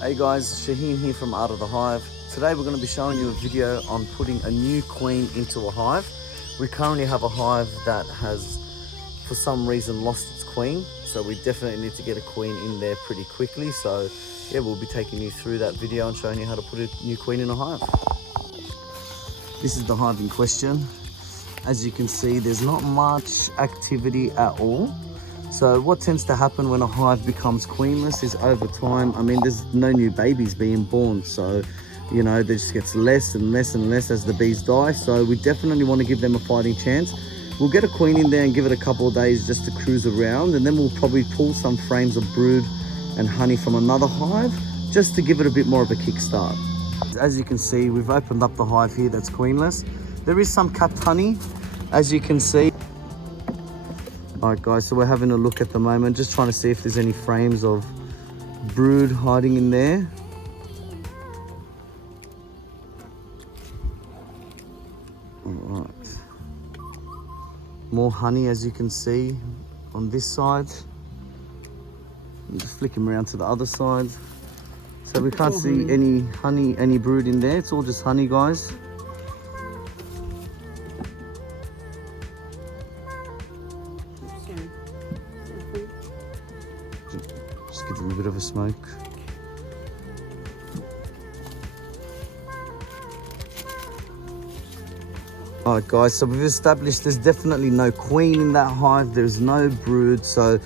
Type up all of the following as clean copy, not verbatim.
Hey guys, Shaheen here from Art of the Hive. Today we're going to be showing you a video on putting a new queen into a hive. We currently have a hive that has, for some reason, lost its queen. So we definitely need to get a queen in there pretty quickly. So yeah, we'll be taking you through that video and showing you how to put a new queen in a hive. This is the hive in question. As you can see, there's not much activity at all. So what tends to happen when a hive becomes queenless is over time, I mean, there's no new babies being born. So, you know, there just gets less and less and less as the bees die. So we definitely want to give them a fighting chance. We'll get a queen in there and give it a couple of days just to cruise around. And then we'll probably pull some frames of brood and honey from another hive just to give it a bit more of a kickstart. As you can see, we've opened up the hive here that's queenless. There is some capped honey, as you can see. Alright guys, so we're having a look at the moment, just trying to see if there's any frames of brood hiding in there. Alright. More honey, as you can see on this side. I'm just flicking around to the other side. So we can't see any honey, any brood in there. It's all just honey, guys. Just give them a bit of a smoke. Alright guys, so we've established there's definitely no queen in that hive. There's no brood. So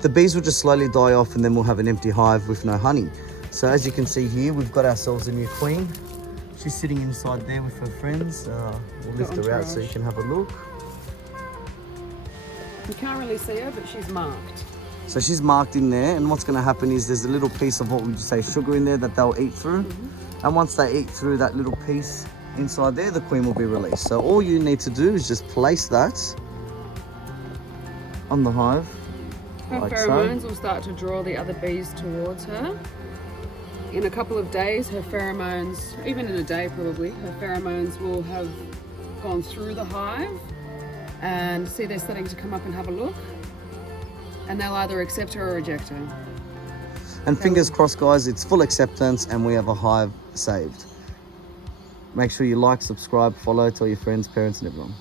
the bees will just slowly die off and then we'll have an empty hive with no honey. So as you can see here, we've got ourselves a new queen. She's sitting inside there with her friends. We'll lift her out so you can have a look. You can't really see her, but she's marked. So she's marked in there, and what's going to happen is there's a little piece of what would you say, sugar in there that they'll eat through. And once they eat through that little piece inside there, the queen will be released. So all you need to do is just place that on the hive. Her like pheromones so. will start to draw the other bees towards her. In a couple of days, her pheromones, even in a day probably, her pheromones will have gone through the hive, and see they're starting to come up and have a look. And they'll either accept her or reject her. And fingers crossed guys, it's full acceptance and we have a hive saved. Make sure you like, subscribe, follow, tell your friends, parents and everyone.